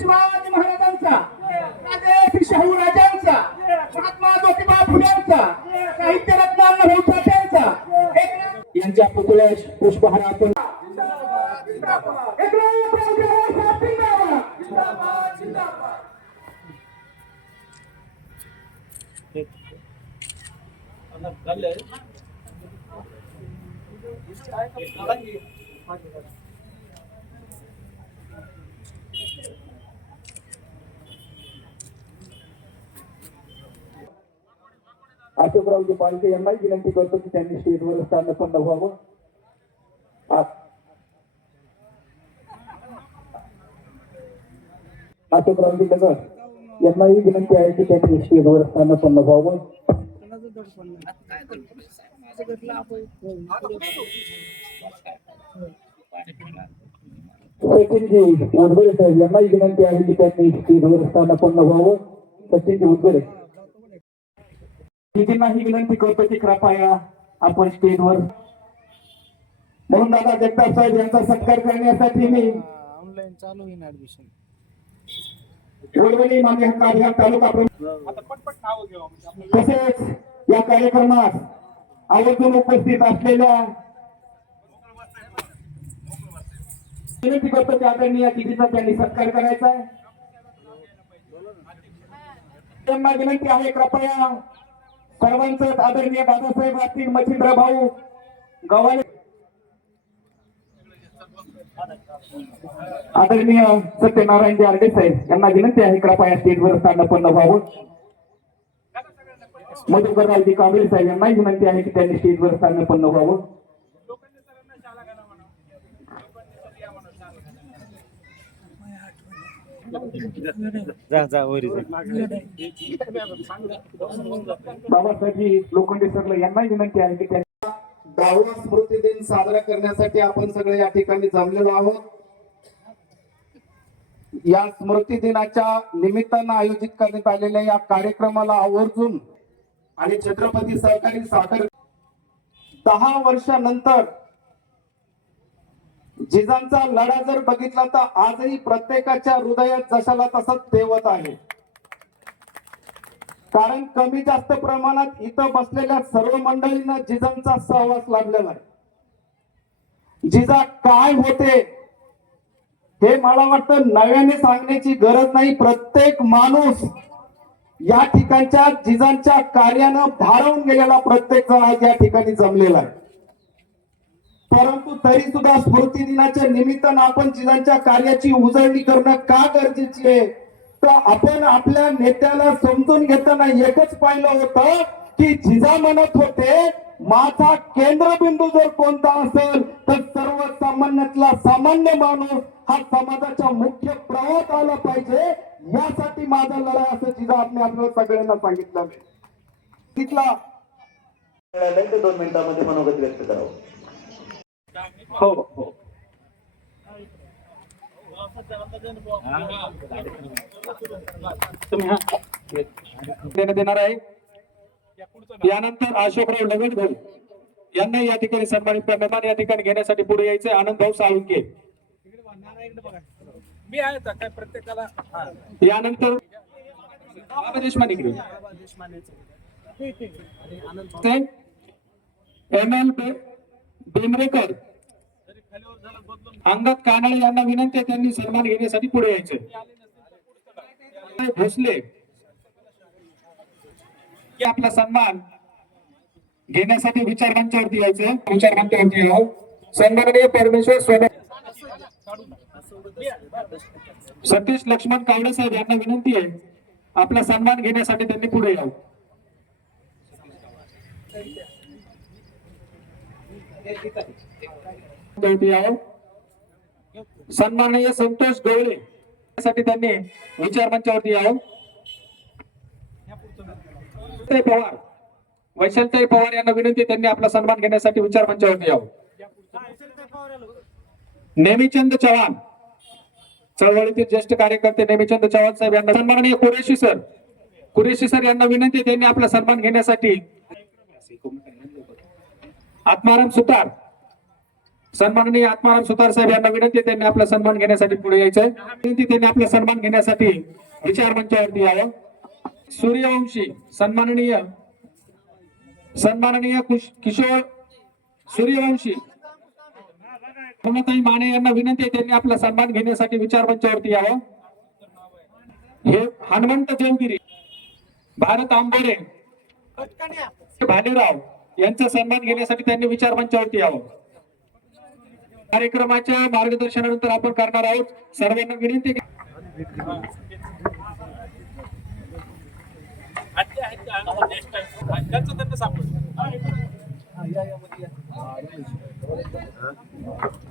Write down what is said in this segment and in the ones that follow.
शिवाजी महाराजांचा, राजे शाहू राजांचा, महात्मा ज्योतिबा फुलेंचा, साहित्य रत्न अण्णाभाऊ साठेंचा यांच्या पुतळ्यास पुष्पहार अर्पण. अशोकरावजी पालके यांनाही विनंती करतो की त्यांनी स्टेजवर स्थानपन्न व्हावं. अशोकरावजी नगर यांनाही विनंती आहे की त्यांनी स्टेजवर स्थानपन्न व्हावं. सचिनजी उदगडे साहेब यांनाही विनंती आहे की त्यांनी स्टेजवर स्थानपन्न व्हावं. सचिनजी उदगडे ही विनंती करतो की कृपया आपण स्टेजवर म्हणून दादा जगताप साहेब यांचा सत्कार करण्यासाठी मी ऑनलाईन चालू होईल ऍडमिशन. वडवणी मान्य कार्य तालुका तसेच या कार्यक्रमात आवर्जून उपस्थित असलेल्या विनंती करतो की आदरणीय अतिथीचा त्यांनी सत्कार करायचा आहे. त्यांना विनंती आहे कृपया सर्वांचं आदरणीय दादासाहेब असतील, मच्छिंद्र भाऊ गव्हाणे, आदरणीय सत्यनारायण जारडे साहेब यांना विनंती आहे कृपया स्टेजवर स्थानपन्न व्हावं. मधुकररावजी कांबळे साहेब यांनाही विनंती आहे की त्यांनी स्टेजवर स्थानपन्न व्हावं. बाबासाहेब लोखंडे सरला यांनाही विनंती आहे की त्यांनी 10वा स्मृती दिन साजरा करण्यासाठी आपण सगळे या ठिकाणी जमलेलो आहोत. या स्मृती दिनाच्या निमित्तानं आयोजित करण्यात आलेल्या या कार्यक्रमाला आवर्जून आणि छत्रपती सहकारी साखर 10 वर्षानंतर जिजांचा लढा जर बघितला तर आजही प्रत्येकाच्या हृदयात जशाला तसं तेवत आहे. कारण कमी जास्त प्रमाणात इथं बसलेल्या सर्व मंडळींना जिजांचा सहवास लाभलेला आहे. जिजा काय होते हे मला वाटतं नव्याने सांगण्याची गरज नाही. प्रत्येक माणूस या ठिकाणच्या जिजांच्या कार्यानं भारावून गेलेला प्रत्येक जण आज या ठिकाणी जमलेला आहे. परंतु तरी सुद्धा स्मृती दिनाच्या निमित्तानं आपण जिजांच्या कार्याची उजळणी करणं का गरजेची आहे, तर आपण आपल्या नेत्याला समजून घेताना एकच पाहिलं होतं की जिजा म्हणत होते माझा केंद्रबिंदू जर कोणता असेल तर सर्वसामान्यातला सामान्य माणूस हा समाजाच्या मुख्य प्रवाहात आला पाहिजे. यासाठी माझा लढा असं जिजा आपल्या सगळ्यांना सांगितलं. तिथला 2 मिनिटांमध्ये मनोगत व्यक्त करावं. हो हो तुम्ही देणार आहे. यानंतर अशोकराव लगडभाऊ यांना या ठिकाणी सन्मानित करण्यात या ठिकाणी घेण्यासाठी पुढे यायचे. आनंद भाऊ साळुंके मी आहे काय प्रत्येकाला. यानंतर बाबा देशमाने ML बेमरेकर अंगद कानडे यांना विनंती आहे त्यांनी सन्मान घेण्यासाठी पुढे यायचे. भोसले आपला सन्मान घेण्यासाठी विचार मंचावरती यायचे. विचार मंचावरती यावं. सन्माननीय परमेश्वर सोने सतीश लक्ष्मण कावडे साहेब यांना विनंती आहे आपला सन्मान घेण्यासाठी त्यांनी पुढे यावं. सन्माननीय संतोष गवळे साठी त्यांनी विचार मंचावरती यावं. पवार वैशालताई पवार यांना विनंती त्यांनी आपला सन्मान घेण्यासाठी विचार मंचावरती यावं. नेमीचंद चव्हाण चळवळीतील ज्येष्ठ कार्यकर्ते नेमीचंद चव्हाण साहेब यांना सन्माननीय कुरेशी सर यांना विनंती त्यांनी आपला सन्मान घेण्यासाठी आत्माराम सुतार सन्माननीय आत्माराम सुतार साहेब यांना विनंती आहे, त्यांनी आपला सन्मान घेण्यासाठी पुढे यायचंय. विनंती, त्यांनी आपला सन्मान घेण्यासाठी विचार मंचावरती यावं. सूर्यवंशी सन्माननीय किशोर सूर्यवंशी पूर्णताई माने यांना विनंती आहे, त्यांनी आपला सन्मान घेण्यासाठी विचार मंचावरती यावं. हे हनुमंत देवगिरी, भारत आंबोरे, भालेराव यांचा सन्मान घेण्यासाठी त्यांनी विचार मंचावरती यावं. कार्यक्रमाच्या मार्गदर्शनानंतर आपण करणार आहोत. सर्वांना विनंती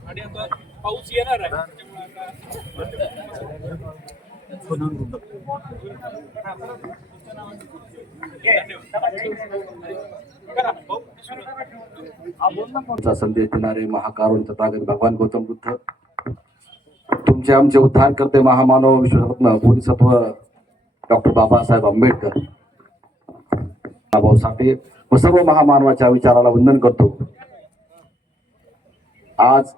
आणि आता पाऊस येणार आहे चा संदेश देणारे महाकारुण तथागत भगवान गौतम बुद्ध, तुमचे आमचे उद्धार करते महामानव विश्वरत्न बोधिसत्व डॉक्टर बाबासाहेब आंबेडकर, भाऊ साठे व सर्व महामानवाच्या विचाराला वंदन करतो. आज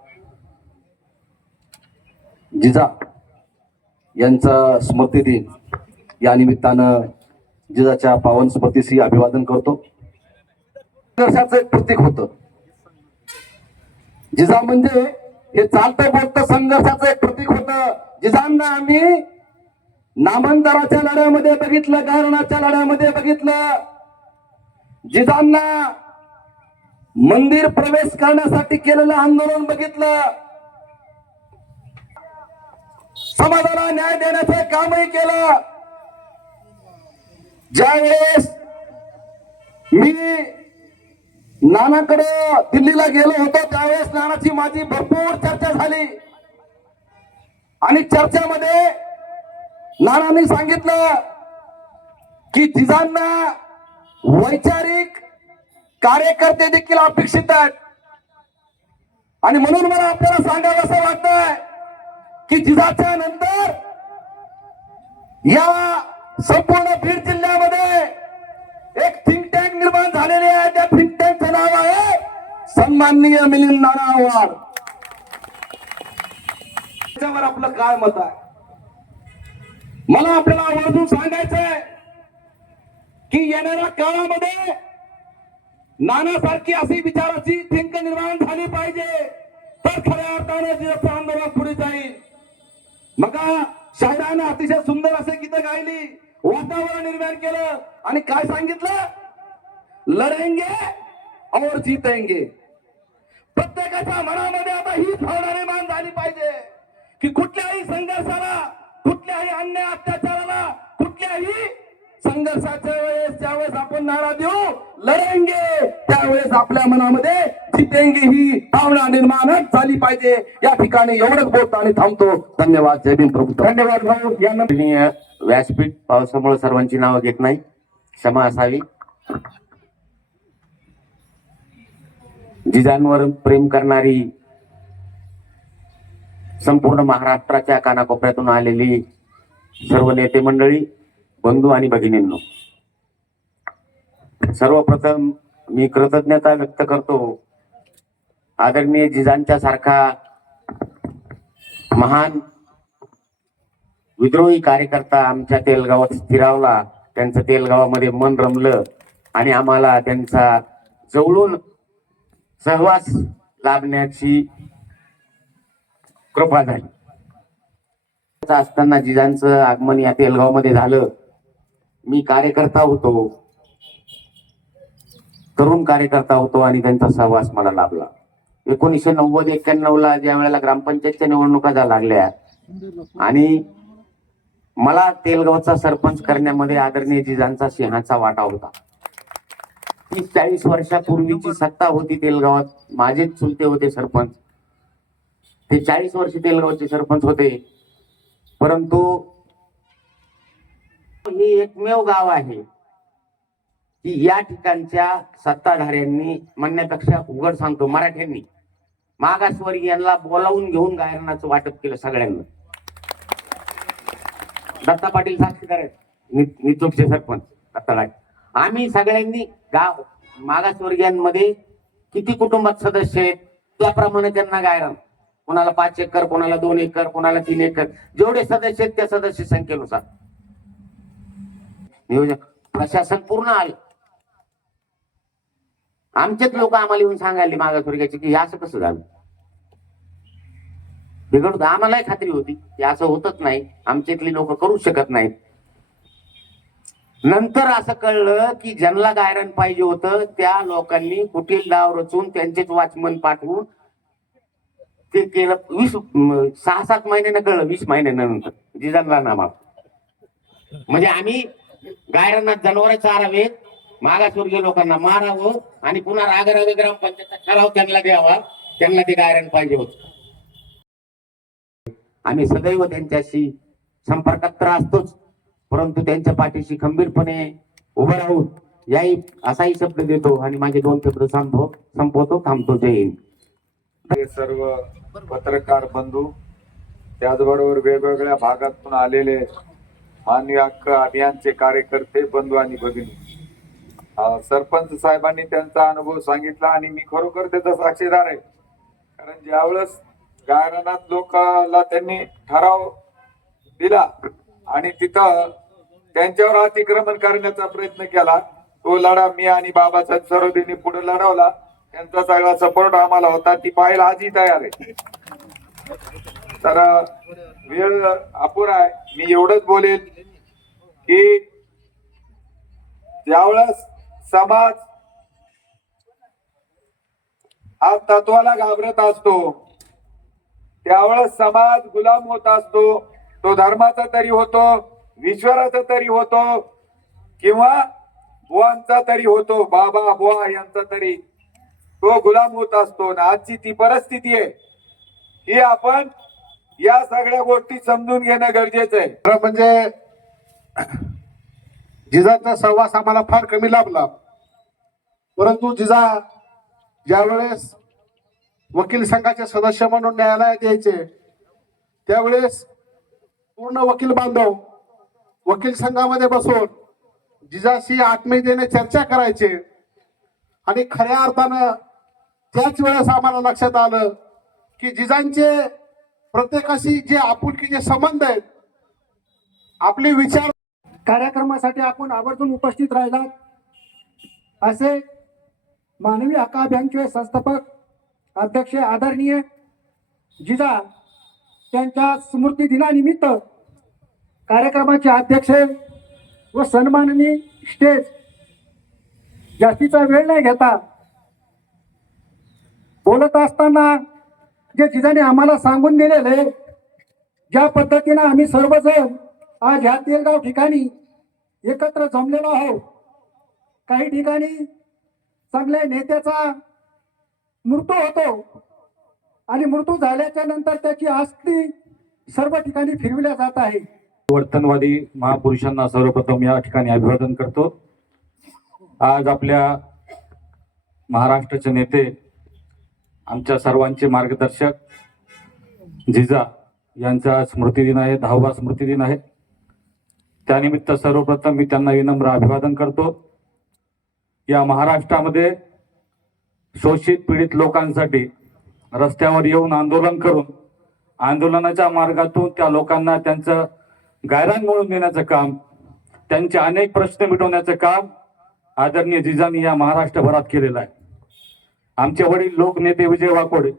जिजा यांचा स्मृती दिन, या निमित्तानं जिजाच्या पावन स्मृतीशी अभिवादन करतो. संघर्षाचं एक प्रतीक होतं जिजा, म्हणजे हे चालतं बोलतं संघर्षाचं एक प्रतीक होतं. जिजांना आम्ही नामांतराच्या लढ्यामध्ये बघितलं, गारणाच्या लढ्यामध्ये बघितलं. जिजांना मंदिर प्रवेश करण्यासाठी केलेलं आंदोलन बघितलं. समाजाला न्याय देण्याचं कामही केलं. ज्यावेळेस मी नानाकडे दिल्लीला गेलो होतो, त्यावेळेस नानाची माझी भरपूर चर्चा झाली आणि चर्चेमध्ये नानांनी सांगितलं की जिजांना वैचारिक कार्यकर्ते देखील अपेक्षित आहेत. आणि म्हणून मला आपल्याला सांगावं असं वाटतंय की जिजाच्या नंतर या संपूर्ण बीड जिल्ह्यामध्ये एक थिंक टँक निर्माण झालेले आहे. त्या थिंक टँकचं नाव आहे सन्माननीय मिलिंद नाना आव्हाड. त्याच्यावर आपलं काय मत आहे? मला आपल्याला आवर्जून सांगायचंय की येणाऱ्या काळामध्ये नानासारखी अशी विचाराची थिंक निर्माण झाली पाहिजे, तर खऱ्या अर्थाने जिजाचं आंदोलन पुढे जाईल. मग शायरानं अतिशय सुंदर असे गीतं गायली, वातावरण निर्माण केलं आणि काय सांगितलं? लढेंगे और जीतेंगे. प्रत्येकाच्या मनामध्ये आता ही भावना निर्माण झाली पाहिजे की कुठल्याही संघर्षाला, कुठल्याही अन्याय अत्याचाराला, कुठल्याही संघर्षाच्या वेळेस ज्यावेळेस आपण नारा देऊ लढेंगे, त्यावेळेस आपल्या मनामध्ये जितेंगे ही भावना निर्माण झाली पाहिजे. या ठिकाणी एवढंच बोलतो आणि थांबतो. धन्यवाद. जय भीम प्रभू. धन्यवाद भाऊ. यांना व्यासपीठ पावसामुळे सर्वांची नावं घेत नाही, क्षमा असावी. जिजांवर प्रेम करणारी संपूर्ण महाराष्ट्राच्या कानाकोपऱ्यातून आलेली सर्व नेते मंडळी, बंधू आणि भगिनींनो, सर्वप्रथम मी कृतज्ञता व्यक्त करतो आदरणीय जिजांच्या सारखा महान विद्रोही कार्यकर्ता आमच्या तेलगावात स्थिरावला. त्यांचं तेलगावामध्ये मन रमलं आणि आम्हाला त्यांचा जवळून सहवास लाभण्याची कृपा झाली. असताना जिजांचं आगमन या तेलगावमध्ये झालं. मी कार्यकर्ता होतो, तरुण कार्यकर्ता होतो आणि त्यांचा सहवास मला लाभला. 1990-91 ला ज्या वेळेला ग्रामपंचायतच्या निवडणुका लागल्या आणि मला तेलगावचा सरपंच करण्यामध्ये आदरणीय जिजांचा सिंहाचा वाटा होता. 30-40 वर्षापूर्वीची सत्ता होती तेलगावात. माझेच चुलते होते सरपंच. ते 40 वर्ष तेलगावचे सरपंच होते. परंतु हे एकमेव गाव आहे की या ठिकाणच्या सत्ताधाऱ्यांनी, म्हणण्यापेक्षा उघड सांगतो मराठ्यांनी, मागासवर्गीयांना बोलावून घेऊन गायरनाचं वाटप केलं सगळ्यांना. दत्ता पाटील साक्षीदार आहेत, निचोकचे सरपंच दत्ता. आम्ही सगळ्यांनी गाव मागासवर्गीयांमध्ये किती कुटुंबात सदस्य आहेत त्याप्रमाणे त्यांना गायरान, कोणाला 5 एकर, कोणाला 2 एकर, कोणाला 3 एकर, जेवढे सदस्य आहेत त्या सदस्य संख्येनुसार नियोजन. प्रशासन पूर्ण आलं. आमचेच लोक आम्हाला येऊन सांगायला मागासवर्गाचे की हे असं कसं झालं. बिघडत आम्हालाही खात्री होती की असं होतच नाही, आमच्यातली लोक करू शकत नाहीत. नंतर असं कळलं की ज्यांना गायरन पाहिजे होतं त्या लोकांनी कुटील डाव रचून त्यांचेच वॉचमन पाठवून ते केलं. 6-7 महिन्यानं कळलं, 20 महिन्यानंतर जिजांना नामा. म्हणजे आम्ही गायरनात जनावर चारावेत, मागासवर्गीय लोकांना मारावं आणि पुन्हा रागरावे ग्रामपंचायतचा ठराव त्यांना द्यावा, त्यांना ते गायरन पाहिजे होत. आम्ही सदैव त्यांच्याशी संपर्कात तर असतोच, परंतु त्यांच्या पाठीशी खंबीरपणे उभं राहून याही असाही शब्द देतो आणि माझे 2 शब्द संपवतो, थांबतो. जय हिंद. हे सर्व पत्रकार बंधू, त्याचबरोबर वेगवेगळ्या भागातून आलेले मानवी हक्क अभियानचे कार्यकर्ते बंधू आणि भगिनी, सरपंच साहेबांनी त्यांचा अनुभव सांगितला आणि मी खरोखर त्याचा साक्षीदार आहे. कारण ज्यावेळेस गायरानात लोकांना त्यांनी ठराव दिला आणि तिथं त्यांच्यावर अतिक्रमण करण्याचा प्रयत्न केला, तो लढा मी आणि बाबासाहेब सरोदेनी पुढे लढवला. त्यांचा सगळा सपोर्ट आम्हाला होता, ती पाहायला आजही तयार आहे. तर वेळ अपुरा आहे. मी एवढंच बोलेल की ज्यावेळेस समाज हा तत्वाला घाबरत असतो, त्यावेळेस समाज गुलाम होत असतो. तो धर्माचा तरी होतो, विश्वाचा तरी होतो, किंवा बुवांचा तरी होतो, बाबा बुवा यांचा तरी तो गुलाम होत असतो. आजची ती परिस्थिती आहे ही आपण या सगळ्या गोष्टी समजून घेणं गरजेचं आहे. खरं म्हणजे जिजाचा सहवास आम्हाला फार कमी लाभला, परंतु जिजा ज्यावेळेस वकील संघाचे सदस्य म्हणून न्यायालयात यायचे त्यावेळेस पूर्ण वकील बांधव वकील संघामध्ये बसून जिजाशी आत्मीयतेने चर्चा करायचे. आणि खऱ्या अर्थानं त्याच वेळेस आम्हाला लक्षात आलं की जिजांचे प्रत्येकाशी जे आपुलकीचे संबंध आहेत, आपले विचार कार्यक्रमासाठी आपण आवर्जून उपस्थित राहिलात. असे मानवी हक्क अभियानचे संस्थापक अध्यक्ष आदरणीय जिजा त्यांच्या स्मृती दिनानिमित्त कार्यक्रमाचे अध्यक्ष व सन्माननीय स्टेज जास्तीचा वेळ नाही घेता बोलत असताना जे जिजाने आम्हाला सांगून दिलेले, ज्या पद्धतीने आम्ही सर्वजण आज ह्या तेलगाव ठिकाणी एकत्र जमलेलो आहोत. काही ठिकाणी चांगल्या नेत्याचा मृत्यू होतो आणि मृत्यू झाल्याच्या नंतर त्याची अस्थी सर्व ठिकाणी फिरविल्या जात आहे. वर्तनवादी महापुरुषांना सर्वप्रथम या ठिकाणी अभिवादन करतो. आज आपल्या महाराष्ट्राचे नेते, आमच्या सर्वांचे मार्गदर्शक जिजा यांचा स्मृतिदिन आहे, 10वा स्मृतिदिन आहे. त्यानिमित्त सर्वप्रथम मी त्यांना विनम्र अभिवादन करतो. या महाराष्ट्रामध्ये शोषित पीडित लोकांसाठी रस्त्यावर येऊन आंदोलन करून आंदोलनाच्या मार्गातून त्या लोकांना त्यांचं गायरान मिळवून देण्याचं काम, त्यांचे अनेक प्रश्न मिटवण्याचं काम आदरणीय जिजांनी या महाराष्ट्रभरात केलेलं आहे. आमचे वडील लोकनेते विजय वाकोडे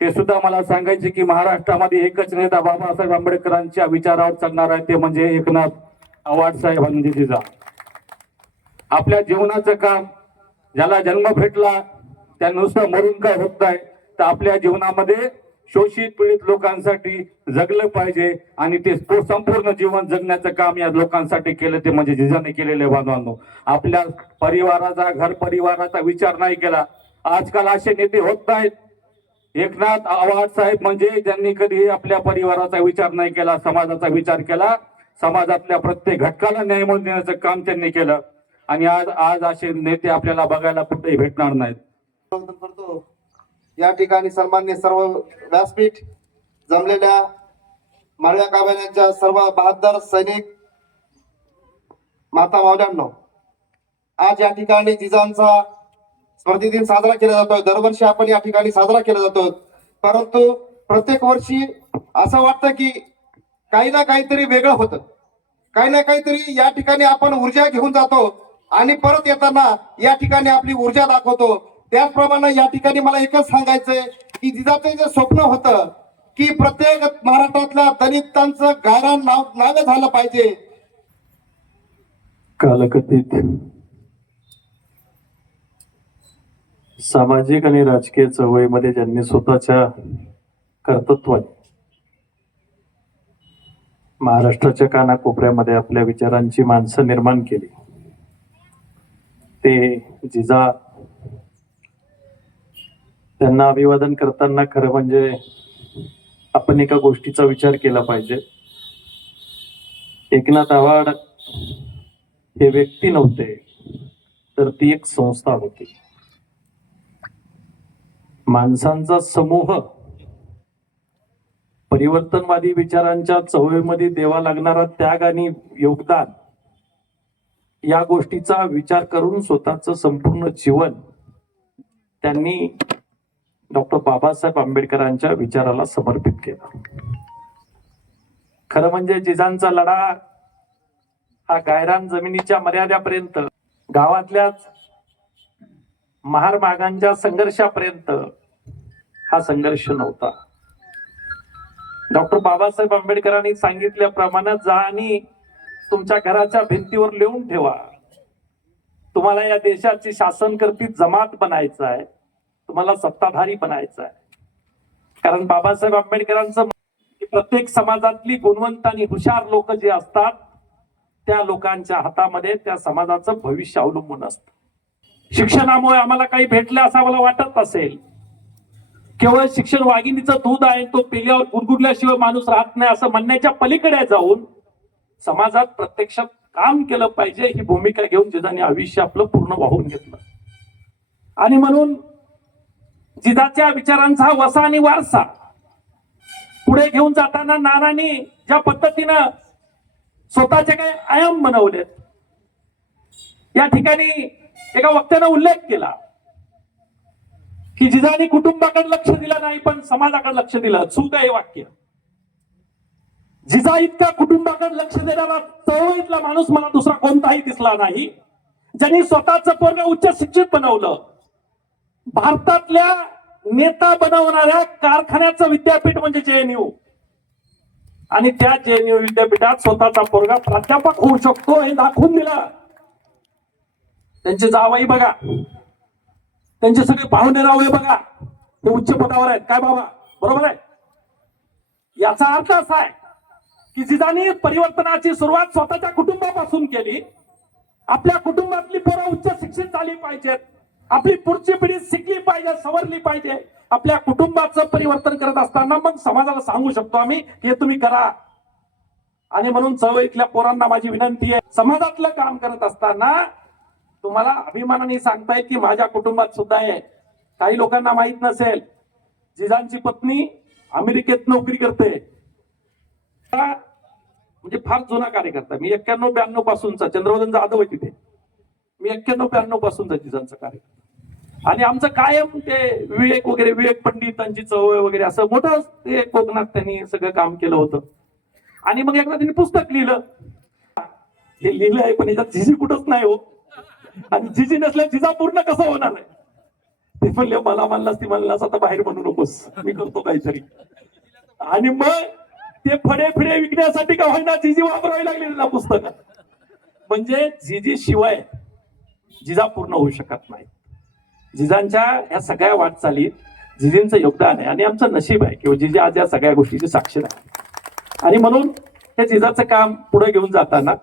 ते सुद्धा मला सांगायचे की महाराष्ट्रामध्ये एकच नेता बाबासाहेब आंबेडकरांच्या विचारावर चालणार आहे, ते म्हणजे एकनाथ आवाड साहेब म्हणजे जिजा. आपल्या जीवनाचं काम, ज्याला जन्म भेटला त्या नुसतं मरून काय होत नाही, तर आपल्या जीवनामध्ये शोषित पीडित लोकांसाठी जगलं पाहिजे आणि ते संपूर्ण जीवन जगण्याचं काम या लोकांसाठी केलं, ते म्हणजे जिजाने केलेले. बांधवांनो, आपल्या परिवाराचा, घर परिवाराचा विचार नाही केला. आजकाल असे नेते होत नाहीत. एकनाथ आवाड साहेब म्हणजे ज्यांनी कधी आपल्या परिवाराचा विचार नाही केला, समाजाचा विचार केला, समाजातल्या प्रत्येक घटकाला न्याय मिळवून देण्याचं काम त्यांनी केलं. आणि आज असे नेते आपल्याला बघायला कुठेही भेटणार नाहीत. करतो. या ठिकाणी सन्मान्य सर्व व्यासपीठ जमलेल्या माळव्या काब्याच्या सर्व बहादर सैनिक माता मावल्यांनो, आज या ठिकाणी जिजांचा स्मृती दिन साजरा केला जातोय. दरवर्षी आपण या ठिकाणी साजरा केला जातो. परंतु प्रत्येक वर्षी असं वाटतं की काही ना काहीतरी वेगळं होतं, काही ना काहीतरी या ठिकाणी आपण ऊर्जा घेऊन जातो आणि परत येताना या ठिकाणी आपली ऊर्जा दाखवतो. त्याचप्रमाणे या ठिकाणी मला एकच सांगायचंय की जिजाचं जे स्वप्न होतं की प्रत्येक महाराष्ट्रातल्या दलितांचं गायरान नाव झालं पाहिजे. कालकथित सामाजिक आणि राजकीय चळवळीमध्ये ज्यांनी स्वतःच्या कर्तृत्वाने महाराष्ट्राच्या कानाकोपऱ्यामध्ये आपल्या विचारांची माणसं निर्माण केली, ते जिजा. त्यांना अभिवादन करताना खरं म्हणजे आपण एका गोष्टीचा विचार केला पाहिजे. एकनाथ आव्हाड हे व्यक्ती नव्हते, तर ती एक संस्था होती. माणसांचा समूह परिवर्तनवादी विचारांच्या चळवळीमध्ये द्यावा लागणारा त्याग आणि योगदान या गोष्टीचा विचार करून स्वतःचं संपूर्ण जीवन त्यांनी डॉक्टर बाबासाहेब आंबेडकरांच्या विचाराला समर्पित केलं. खरं म्हणजे जिजांचा लढा हा गायरान जमिनीच्या मर्यादापर्यंत, गावातल्याच महारमागांच्या संघर्षापर्यंत हा संघर्ष नव्हता. डॉक्टर बाबासाहेब आंबेडकरांनी सांगितल्याप्रमाणे जा आणि तुमच्या घराच्या भिंतीवर लिहून ठेवा, तुम्हाला या देशाची शासनकर्ती जमात बनायचं आहे, तुम्हाला सत्ताधारी बनायचं आहे. कारण बाबासाहेब आंबेडकरांचं प्रत्येक समाजातली गुणवंत आणि हुशार लोक जे असतात त्या लोकांच्या हातामध्ये त्या समाजाचं भविष्य अवलंबून असतं. शिक्षणामुळे आम्हाला काही भेटलं असं आम्हाला वाटत असेल, केवळ शिक्षण वाघिणीचं दूध आहे, तो पिल्यावर गुरगुरल्याशिवाय माणूस राहत नाही असं म्हणण्याच्या पलीकडे जाऊन समाजात प्रत्यक्षात काम केलं पाहिजे ही भूमिका घेऊन जिजांनी आयुष्य आपलं पूर्ण वाहून घेतलं. आणि म्हणून जिजाच्या विचारांचा हा वसा आणि वारसा पुढे घेऊन जाताना नानांनी ज्या पद्धतीनं स्वतःचे काही आयाम बनवलेत, या ठिकाणी एका वक्त्यानं उल्लेख केला की जिजांनी कुटुंबाकडे लक्ष दिलं नाही पण समाजाकडे लक्ष दिलं. चूक आहे हे वाक्य. जिजा इतका कुटुंबाकडे लक्ष देणारा चळवळीतला माणूस मला दुसरा कोणताही दिसला नाही, ज्यांनी स्वतःचं पोरग उच्च शिक्षित बनवलं. भारतातल्या नेता बनवणाऱ्या कारखान्याचं विद्यापीठ म्हणजे JNU, आणि त्या JNU विद्यापीठात स्वतःचा पोरगा प्राध्यापक होऊ शकतो हे दाखवून दिलं. त्यांचे जावई बघा, त्यांचे सगळे पाहुणे रावळे बघा, ते उच्च पदावर आहेत. काय बाबा, बरोबर आहे? याचा अर्थ असा आहे की जिजांनी परिवर्तनाची सुरुवात स्वतःच्या कुटुंबापासून केली. आपल्या कुटुंबातली पोरं उच्च शिक्षित झाली पाहिजेत, आपली पुढची पिढी शिकली पाहिजे, सवरली पाहिजे. आपल्या कुटुंबाचं परिवर्तन करत असताना मग समाजाला सांगू शकतो आम्ही हे तुम्ही करा. आणि म्हणून चळवळीतल्या पोरांना माझी विनंती आहे, समाजातलं काम करत असताना तुम्हाला अभिमानाने सांगताय की माझ्या कुटुंबात सुद्धा आहे. काही लोकांना माहित नसेल, जिजांची पत्नी अमेरिकेत नोकरी करते. म्हणजे फार जुना कार्यकर्ता. मी 91-92 पासूनचा, चंद्रवदन जाधव आहे तिथे, मी 91-92 पासूनचा जिजांचा कार्यकर्ता. आणि आमचं कायम ते विवेक वगैरे, विवेक पंडितांची चळवळ वगैरे असं मोठं ते कोकणात त्यांनी सगळं काम केलं होतं. आणि मग एकदा त्यांनी पुस्तक लिहिलं, हे लिहिलं आहे पण याच्यात जिजी कुठंच नाही हो, आणि जिजी नसल्या जिजा पूर्ण कसं होणार आहे. ते म्हणले मला म्हणलास ती म्हणलास आता बाहेर म्हणू नकोस, मी करतो काहीतरी. आणि मग ते फडे फिडे विकण्यासाठी का होईना जिजी वापरावी लागली त्यांना पुस्तकात. म्हणजे जिजी शिवाय जिजा पूर्ण होऊ शकत नाही. जिजांच्या या सगळ्या वाटचालीत जिजींचं योगदान आहे आणि आमचं नशीब आहे किंवा जिजी आज या सगळ्या गोष्टीची साक्षी आहे. आणि म्हणून त्या जिजाचं काम पुढे घेऊन जाताना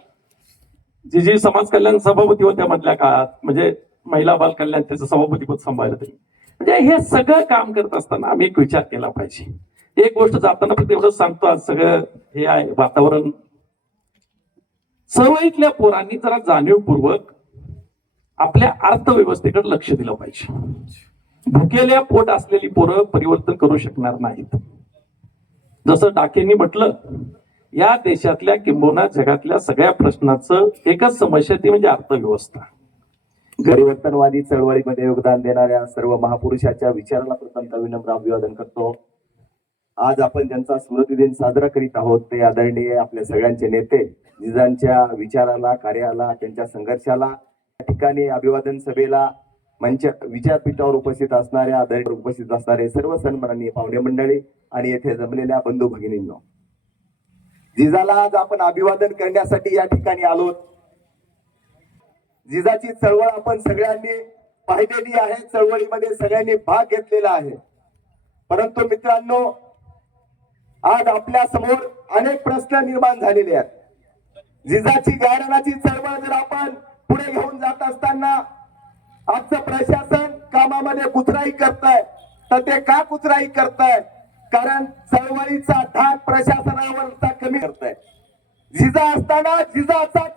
जिजी समाज कल्याण सभापती होत्या मधल्या काळात, म्हणजे महिला बाल कल्याण त्याचं सभापतीपद सांभाळलं तरी. म्हणजे हे सगळं काम करत असताना आम्ही एक विचार केला पाहिजे. एक गोष्ट जाताना फक्त एवढंच सांगतो, आज सगळं हे आहे वातावरण, चळवळीतल्या पोरांनी जरा जाणीवपूर्वक आपल्या अर्थव्यवस्थेकडे लक्ष दिलं पाहिजे. भुकेल्या पोट असलेली पोरं परिवर्तन करू शकणार नाहीत. जसं डाकेंनी म्हटलं, या देशातल्या किंबहुना जगातल्या सगळ्या प्रश्नाचं एकच समस्या ती म्हणजे अर्थव्यवस्था. परिवर्तनवादी चळवळीमध्ये योगदान देणाऱ्या सर्व महापुरुषाच्या विचाराला प्रथम विनम्र अभिवादन करतो. आज आपण ज्यांचा स्मृती दिन साजरा करीत आहोत ते आदरणीय आपल्या सगळ्यांचे नेते, जिजांच्या विचाराला, कार्याला, त्यांच्या संघर्षाला या ठिकाणी अभिवादन सभेला मंच विचारपीठावर उपस्थित असणाऱ्या आदरणीय उपस्थित असणारे सर्व सन्माननीय पाहुणे मंडळी आणि येथे जमलेल्या बंधू भगिनींनो, जिजाला आज आपण अभिवादन करण्यासाठी या ठिकाणी आलोत. जिजाची चळवळ आपण सगळ्यांनी पाहिलेली आहे, चळवळीमध्ये सगळ्यांनी भाग घेतलेला आहे. परंतु मित्रांनो, आज आपल्या समोर अनेक प्रश्न निर्माण झालेले आहेत. जिजाची गायरनाची चळवळ जर आपण पुढे घेऊन जात असताना आजचं प्रशासन कामामध्ये कुचराई करताय, तर ते का कुचराई करताय? कारण चळवळीचा धाक प्रशासनावरचा कमी करताय. जिजा असताना जिजाचा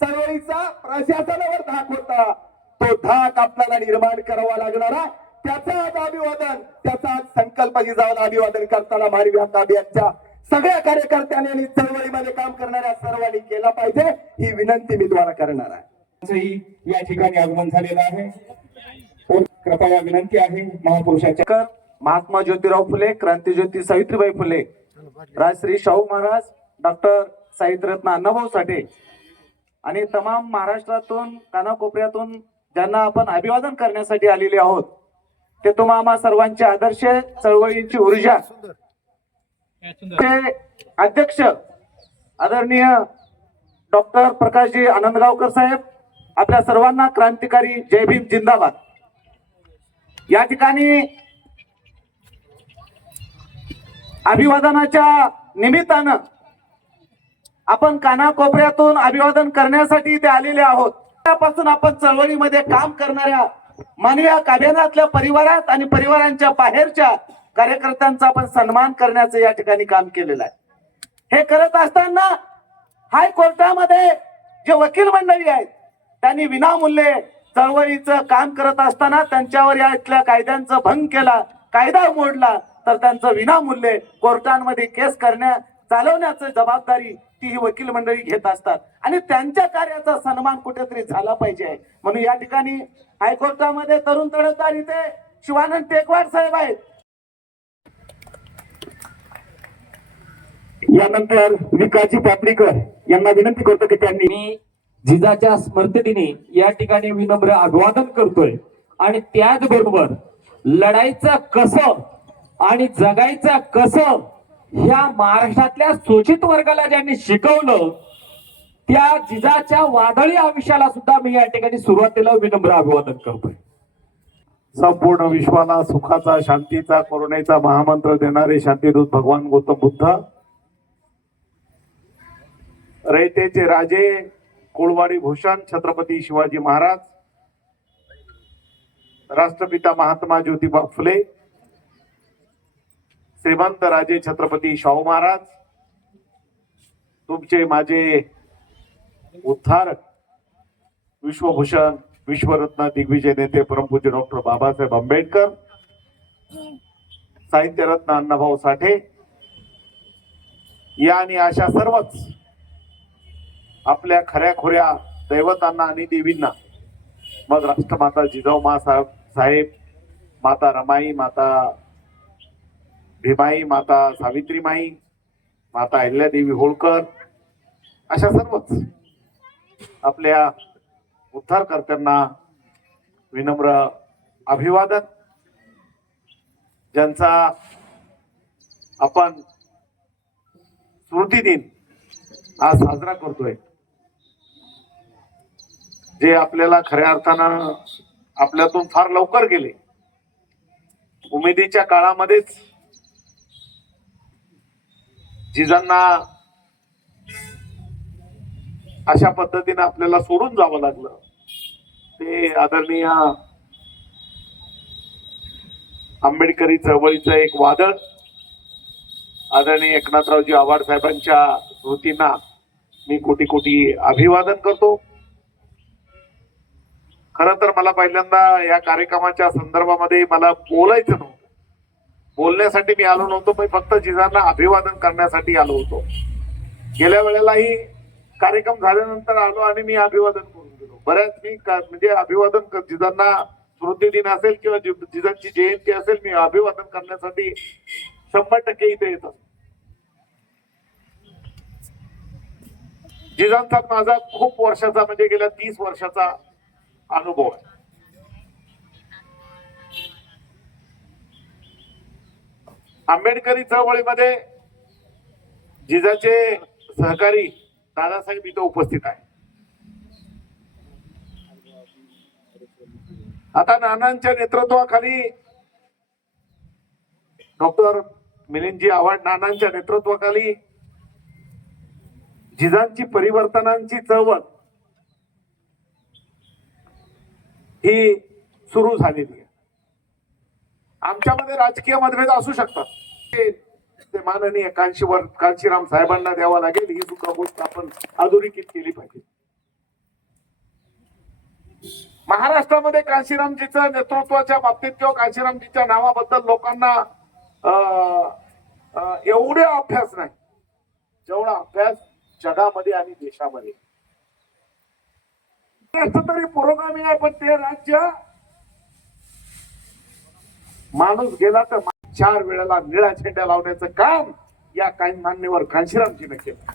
चळवळीचा प्रशासनावर धाक होता, तो धाक आपल्याला निर्माण करावा लागणारा, त्याचा आज अभिवादन, त्याचा आज संकल्प जिजाला अभिवादन करताना मानवी हक्क अभियानच्या सगळ्या कार्यकर्त्यांनी आणि चळवळीमध्ये काम करणाऱ्या सर्वांनी केला पाहिजे, ही विनंती मी द्वारा करणार आहे. या ठिकाणी आगमन झालेलं आहे. कृपया विनंती आहे महापुरुषाच्या महात्मा ज्योतिराव फुले, क्रांतीज्योती सावित्रीबाई फुले, राजश्री शाहू महाराज, डॉक्टर साहित्यरत्न अण्णाभाऊ साठे आणि तमाम महाराष्ट्रातून कानाकोपऱ्यातून ज्यांना आपण अभिवादन करण्यासाठी आलेले आहोत, ते तुम्हा सर्वांचे आदर्श, चळवळीची ऊर्जा अध्यक्ष आदरणीय डॉक्टर प्रकाशजी आनंदगावकर साहेब, आपल्या सर्वांना क्रांतिकारी जय भीम जिंदाबाद. या ठिकाणी अभिवादनाच्या निमित्तानं आपण कानाकोपऱ्यातून अभिवादन करण्यासाठी इथे आलेले आहोत. त्यापासून आपण चळवळीमध्ये काम करणाऱ्या मानवी हक्क अभियानातल्या परिवारात आणि परिवारांच्या बाहेरच्या कार्यकर्त्यांचा आपण सन्मान करण्याचं या ठिकाणी काम केलेलं आहे. हे करत असताना हायकोर्टामध्ये जे वकील मंडळी आहेत त्यांनी विनामूल्य चळवळीचं काम करत असताना त्यांच्यावर या इथल्या कायद्यांचा भंग केला, कायदा मोडला, तर त्यांचं विनामूल्य कोर्टांमध्ये केस चालवण्याची जबाबदारी ही वकील मंडळी घेत असतात आणि त्यांच्या कार्याचा सन्मान कुठेतरी झाला पाहिजे. म्हणून या ठिकाणी हायकोर्टामध्ये तरुण तडफदार इथे शिवानंद टेकवाड साहेब आहेत. यानंतर विकासजी पापडीकर यांना विनंती करतो की त्यांनी जिजाच्या स्मृतिदिनी या ठिकाणी विनम्र अभिवादन करतोय आणि त्याचबरोबर लढाईचं कसं आणि जगायचं कसं ह्या महाराष्ट्रातल्या शोषित वर्गाला ज्यांनी शिकवलं, त्या जिजाच्या वादळी आयुष्याला सुद्धा मी या ठिकाणी सुरुवातीला विनम्र अभिवादन करतोय. संपूर्ण विश्वाला सुखाचा, शांतीचा, करुणेचा महामंत्र देणारे शांतीदूत भगवान गौतम बुद्ध, रयतेचे राजे कुळवाडी भूषण छत्रपती शिवाजी महाराज, राष्ट्रपिता महात्मा ज्योतिबा फुले, श्रीमंत राजे छत्रपती शाहू महाराज, तुमचे माझे उद्धारक, विश्वभूषण, विश्वरत्न, दिग्विजय नेते परमपूज्य डॉक्टर बाबासाहेब आंबेडकर, साहित्यरत्न अण्णाभाऊ साठे या आणि अशा सर्वच आपल्या खऱ्याखुऱ्या दैवतांना आणि देवींना, मग राष्ट्रमाता जिजाऊ साहेब, माता रमाई, माता भीमाई, माता सावित्रीमाई, माता अहिल्यादेवी होळकर, अशा सर्वच आपल्या उद्धारकर्त्यांना विनम्र अभिवादन. ज्यांचा आपण स्मृती दिन आज साजरा करतोय, जे आपल्याला खऱ्या अर्थानं आपल्यातून फार लवकर गेले. उमेदीच्या काळामध्येच जिजांना अशा पद्धतीने आपल्याला सोडून जावं लागलं. ते आदरणीय आंबेडकरी चळवळीचं एक वादळ, आदरणीय एकनाथरावजी आव्हाड साहेबांच्या स्मृतींना मी कोटी कोटी अभिवादन करतो. खरं तर मला पहिल्यांदा या कार्यक्रमाच्या संदर्भामध्ये मला बोलायचं नव्हतं, बोलण्यासाठी मी आलो नव्हतो, पण फक्त जिजांना अभिवादन करण्यासाठी आलो होतो. गेल्या वेळेलाही कार्यक्रम झाल्यानंतर आलो आणि मी अभिवादन करून गेलो. बऱ्याच मी म्हणजे अभिवादन जिजांना स्मृती दिन असेल किंवा जिजांची जयंती असेल, मी अभिवादन करण्यासाठी 100% इथे येतो. जिजांचा माझा खूप वर्षाचा म्हणजे गेल्या 30 वर्षाचा अनुभव आहे. आंबेडकरी चळवळीमध्ये जिजाचे सहकारी दादासाहेब इथं उपस्थित आहे. आता नानांच्या नेतृत्वाखाली डॉक्टर मिलिंदजी आव्हाड नानांच्या नेतृत्वाखाली जिजांची परिवर्तनांची चळवळ ही सुरू झालेली आहे. आमच्यामध्ये राजकीय मतभेद असू शकतात, ते माननीय कांशीराम साहेबांना द्यावा लागेल, ही सुद्धा गोष्ट आपण अधोरेखित केली पाहिजे. महाराष्ट्रामध्ये कांशीरामजीच्या नेतृत्वाच्या बाबतीत किंवा कांशीरामजीच्या नावाबद्दल लोकांना एवढे अभ्यास नाही जेवढा अभ्यास जगामध्ये आणि देशामध्ये. महाराष्ट्र तरी पुरोगामी आहे, पण ते राज्य माणूस गेला तर 4 वेळेला निळा झेंडा लावण्याचं काम या काही मान्यवर कांशीरामजीने केलं.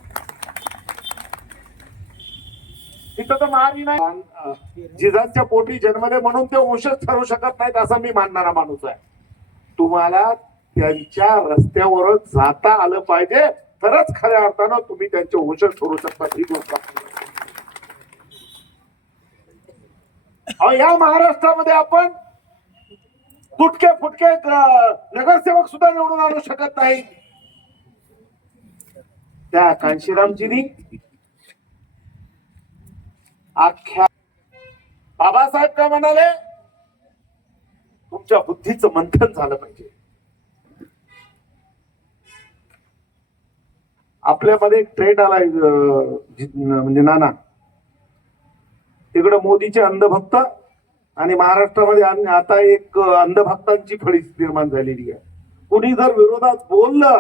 तिथं तर महारी नाही, जिजांच्या पोटी जन्मले म्हणून ते वंशज ठरू शकत नाहीत असं मी मानणारा माणूस आहे. तुम्हाला त्यांच्या रस्त्यावरच जाता आलं पाहिजे, तरच खऱ्या अर्थानं तुम्ही त्यांचे वंशज ठरू शकता. ही गोष्ट या महाराष्ट्रामध्ये आपण तुटके फुटके नगरसेवक सुद्धा निवडून आणू शकत नाही. त्या कांशीरामजींनी अख्ख्या बाबासाहेब काय म्हणाले, तुमच्या बुद्धीचं मंथन झालं पाहिजे. आपल्यामध्ये एक ट्रेंड आलाय म्हणजे नाना तिकडे मोदीचे अंधभक्त आणि महाराष्ट्रामध्ये आता एक अंधभक्तांची फळी निर्माण झालेली आहे. कुणी जर विरोधात बोललं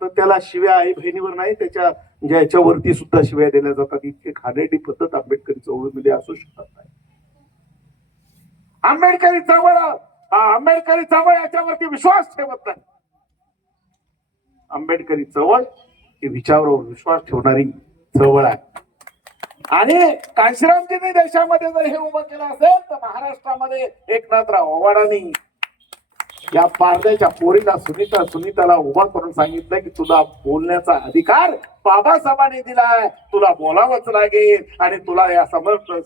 तर त्याला शिव्या आई बहिणीवर नाही त्याच्या ज्याच्यावरती सुद्धा शिव्या दिल्या जातात. इतके खानेरडी पद्धत आंबेडकरी चळवळीमध्ये असू शकत नाही. आंबेडकरी चळवळ याच्यावरती विश्वास ठेवत नाही. आंबेडकरी चळवळ ही विचारावर विश्वास ठेवणारी चळवळ आहे. आणि कांशीरामजींनी देशामध्ये जर हे उभं केलं असेल तर महाराष्ट्रामध्ये एकनाथराव आव्हाडांनी या पारद्याच्या पोरीला सुनीताला उभा करून सांगितलं की तुला बोलण्याचा अधिकार बाबासाहेबांनी दिलाय, तुला बोलावंच लागेल आणि तुला या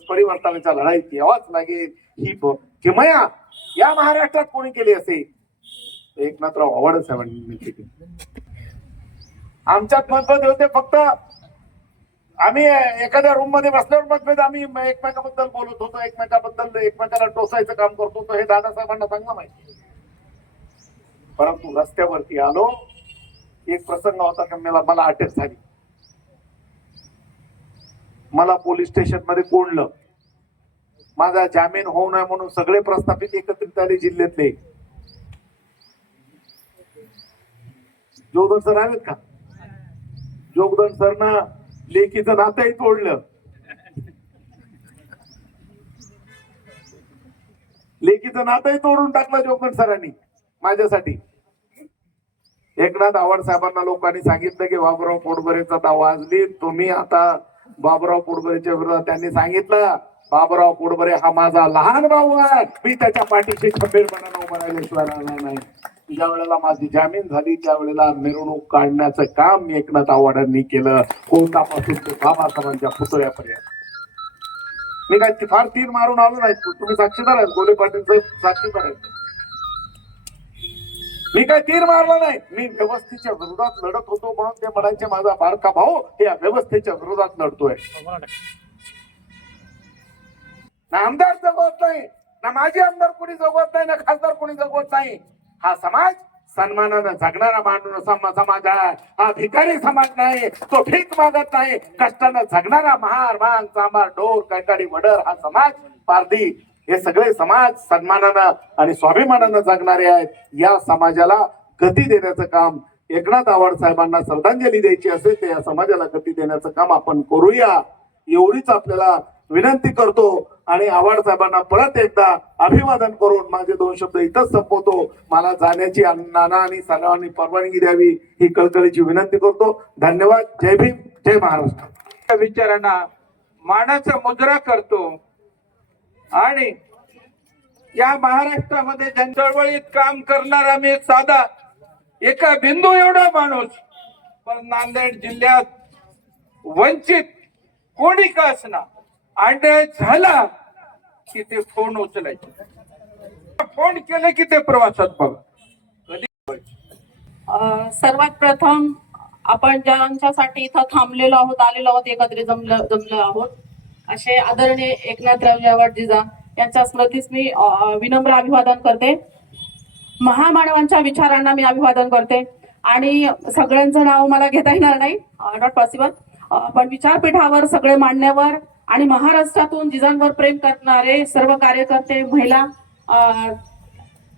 परिवर्तनाच्या लढाईत यावंच लागेल. ही किमया या महाराष्ट्रात कोणी केली असेल? एकनाथराव आव्हाड साहेबांनी केली. आमच्यात मतभेद होते, फक्त आम्ही एखाद्या रूम मध्ये बसल्यावर मतभेद आम्ही एकमेकाबद्दल बोलत होतो, एकमेकाला टोचायचं काम करत होतो, हे दादासाहेबांना चांगलं माहिती. परंतु रस्त्यावरती आलो, एक प्रसंग होता की मला अटक झाली. मला पोलीस स्टेशन मध्ये कोंडलं. माझा जामीन होऊ नये म्हणून सगळे प्रस्थापित एकत्रित आले जिल्ह्यातले. जोगदंड सर आहेत का? जोगदंड सरना लेकीचं नातंही तोडलं. लेकीचं नातंही तोडून टाकलं जोगदंड सरांनी माझ्यासाठी. एकनाथ आव्हाड साहेबांना लोकांनी सांगितलं की बाबुराव पोटभरेचा दावा वाजली, तुम्ही आता बाबुराव पोटभरेच्या विरोधात. त्यांनी सांगितलं बाबुराव पोटभरे हा माझा लहान भाऊ आहे, मी त्याच्या पाठीशी खंबीरपणाने उभं राहिल्याशिवाय राहणार नाही. ज्या वेळेला माझी जामीन झाली त्यावेळेला मिरवणूक काढण्याचं काम एकनाथ आव्हाडांनी केलं, कोर्टापासून ते बाबासाहेबांच्या पुतळ्यापर्यंत. मी काय फार तीर मारून आलो नाही, तुम्ही साक्षीदार आहेत, गोले पाटील साहेब साक्षीदार आहेत. मी काय तीर मारला नाही, मी व्यवस्थेच्या विरोधात लढत होतो म्हणून ते म्हणायचे माझा बारका भाऊ हे व्यवस्थेच्या विरोधात लढतोय. ना आमदार जगवत नाही, ना माझे आमदार कोणी जगवत नाही, ना खासदार कोणी जगवत नाही. हा समाज सन्मानानं जगणारा समाज आहे. हा भिकारी समाज नाही, तो भीक मागत नाही. कष्टानं जगणारा महार मान सांबार ढोर कैकाडी वडर हा समाज, पारधी हे सगळे समाज सन्मानानं आणि स्वाभिमानानं जगणारे आहेत. या समाजाला गती देण्याचं काम एकनाथ आव्हाड साहेबांना श्रद्धांजली द्यायची असेल तर या समाजाला गती देण्याचं काम आपण करूया. एवढीच आपल्याला विनंती करतो आणि आव्हाड साहेबांना परत एकदा अभिवादन करून माझे 2 शब्द इथंच संपवतो. मला जाण्याची नाना आणि सर्वांनी परवानगी द्यावी ही कळकळीची विनंती करतो. धन्यवाद. जय भीम, जय महाराष्ट्र. विचारांना मानाचा मुजरा करतो आणि या महाराष्ट्रामध्ये जनचळवळीत काम करणारा मी एक साधा एका बिंदू एवढा माणूस, पण नांदेड जिल्ह्यात वंचित कोणी का असना अन्याय झाला की ते फोन उचलायचे, फोन केले की ते प्रवासात बघा. सर्वात प्रथम आपण ज्यांच्यासाठी इथं थांबलेलो आहोत, आलेलो आहोत, एकत्रित जमलो आहोत, असे आदरणीय एकनाथरावजी आव्हाडजीजा यांच्या स्मृतीस मी विनम्र अभिवादन करते. महामानवांच्या विचारांना मी अभिवादन करते आणि सगळ्यांचं नाव मला घेता येणार नाही, नॉट पॉसिबल, पण विचारपीठावर सगळे मान्यवर आणि महाराष्ट्रातून जिजांवर प्रेम करणारे सर्व कार्यकर्ते, महिला,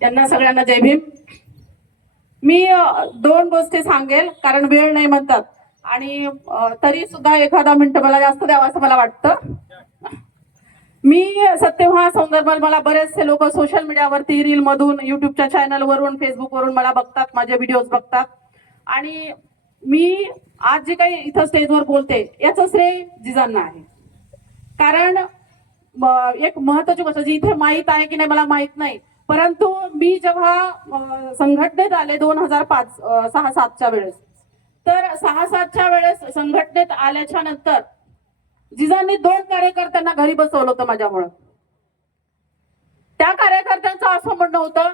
यांना सगळ्यांना जय भीम. मी 2 गोष्टी सांगेल कारण वेळ नाही म्हणतात आणि तरी सुद्धा एखादा मिनिट मला जास्त द्यावा असं मला वाटतं. मी सत्यवान संदर्भात मला बरेचसे लोक सोशल मीडियावरती, रील मधून, युट्यूबच्या चॅनल वरून, फेसबुक वरून मला बघतात, माझे व्हिडिओज बघतात आणि मी आज जे काही इथं स्टेजवर बोलते याचं श्रेय जिजांना आहे. कारण एक महत्वाची गोष्ट जी इथे माहीत आहे की नाही मला माहित नाही, परंतु मी जेव्हा संघटनेत आले 2005 6-7च्या वेळेस, तर 6-7च्या वेळेस संघटनेत आल्याच्या नंतर जिजांनी 2 कार्यकर्त्यांना घरी बसवलं होतं माझ्यामुळं. त्या कार्यकर्त्यांचं असं म्हणणं होतं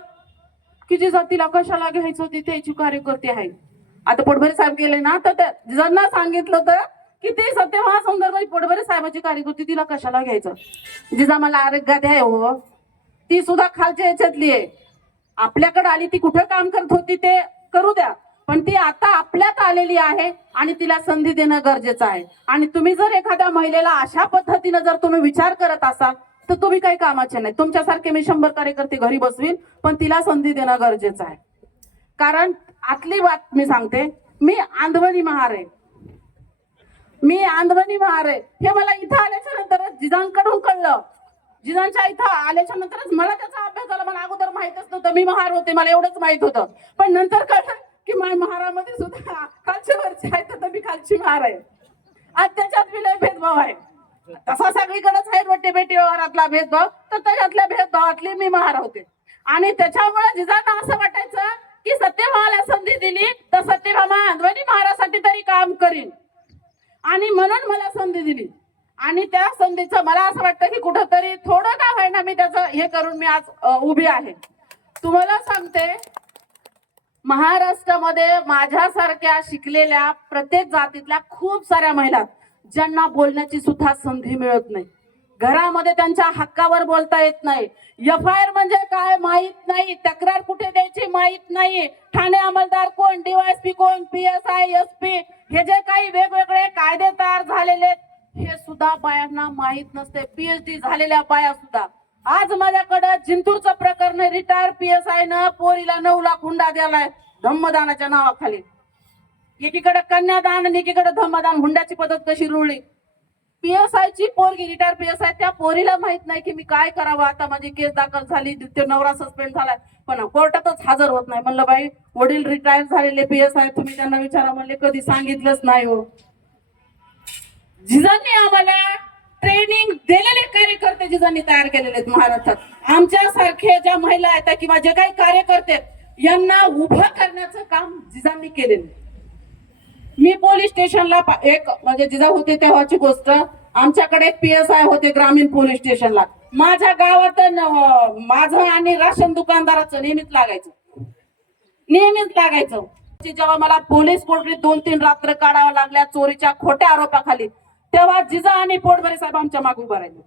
की जिजा तिला कशाला घ्यायचं होती, त्याची कार्यकर्ते आहे. आता पोटभरे साहेब गेले ना, तर जिजांना सांगितलं होतं की ते सत्यवान संदर्भात पोटभरे साहेबाची कार्यकर्ती, तिला कशाला घ्यायचं. जिजा मला आरोग्यात आहे हो, ती सुद्धा खालच्या याच्यातली आहे, आपल्याकडे आली, ती कुठं काम करत होती ते करू द्या, पण ती आता आपल्यात आलेली आहे आणि तिला संधी देणं गरजेचं आहे. आणि तुम्ही जर एखाद्या महिलेला अशा पद्धतीनं जर तुम्ही विचार करत असाल तर तुम्ही काही कामाचे नाही. तुमच्यासारखे मी 100 कार्यकर्ते घरी बसवीन, पण तिला संधी देणं गरजेचं आहे. कारण आतली बात मी सांगते, मी आंधवणी महार आहे, हे मला इथं आल्याच्या नंतरच जिजांकडून कळलं. जिजांच्या इथं आल्याच्या नंतरच मला त्याचा अभ्यास झाला. मला अगोदर माहितच नव्हतं, मी महार होते, मला एवढंच माहित होतं, पण नंतर कळलं की माझ्या महारामध्ये सुद्धा खालचे वरचे आहेत, तर मी खालची महार आहे. आज त्याच्यात विलय भेदभाव आहे, तसा सगळीकडेच आहे रोटी बेटी व्यवहारातला भेदभाव, तर त्याच्यातल्या भेदभावातली मी महार होते. आणि त्याच्यामुळे जिजांना असं वाटायचं की सत्यभामाला संधी दिली तर सत्यभामा आंधवणी महारासाठी तरी काम करीन, आणि म्हणून मला संधी दिली. आणि त्या संधीचं मला असं वाटतं की कुठंतरी थोडं का होईना मी त्याचं हे करून मी आज उभी आहे. तुम्हाला सांगते, महाराष्ट्रामध्ये माझ्यासारख्या शिकलेल्या प्रत्येक जातीतल्या खूप साऱ्या महिला ज्यांना बोलण्याची सुद्धा संधी मिळत नाही, घरामध्ये त्यांच्या हक्कावर बोलता येत नाही, FIR म्हणजे काय माहित नाही, तक्रार कुठे द्यायची माहित नाही, ठाणे अंमलदार कोण, DYSP कोण, PSI SP, हे जे काही वेगवेगळे कायदे तयार झालेले हे सुद्धा बायांना माहित नसते. PhD झालेल्या बाया सुद्धा. आज माझ्याकडे जिंतूरचं प्रकरण, रिटायर PSI न पोरीला 9 लाख हुंडा द्यालाय धम्मदानाच्या नावाखाली. एकीकडे कन्यादान आणि एकीकडे धम्मदान, हुंड्याची पद्धत कशी रुळली. PSI ची पोरगी, रिटायर PSI, त्या पोरीला माहित नाही की मी काय करावं. आता माझी केस दाखल झाली, ते नवरा सस्पेंड झालाय, पण कोर्टातच हजर होत नाही. म्हणलं बाई, वडील रिटायर झालेले PSI, तुम्ही त्यांना विचारा. म्हणले कधी सांगितलंच नाही हो. जिजांनी आम्हाला ट्रेनिंग दिलेले कार्यकर्ते जिजांनी तयार केलेले आहेत महाराष्ट्रात. आमच्या सारखे ज्या महिला आहेत किंवा जे काही कार्यकर्ते यांना उभं करण्याचं काम जिजांनी केलेलं. मी पोलीस स्टेशनला एक म्हणजे जिजा होते तेव्हाची गोष्ट, आमच्याकडे एक PSI होते ग्रामीण पोलीस स्टेशनला. माझ्या गावात माझं आणि राशन दुकानदाराचं नेहमीच लागायचं. जेव्हा मला पोलीस कोठडीत 2-3 रात्र काढावं लागल्या चोरीच्या खोट्या आरोपाखाली, तेव्हा जिजा आणि पोटभरे साहेब आमच्या मागे उभं राहिले.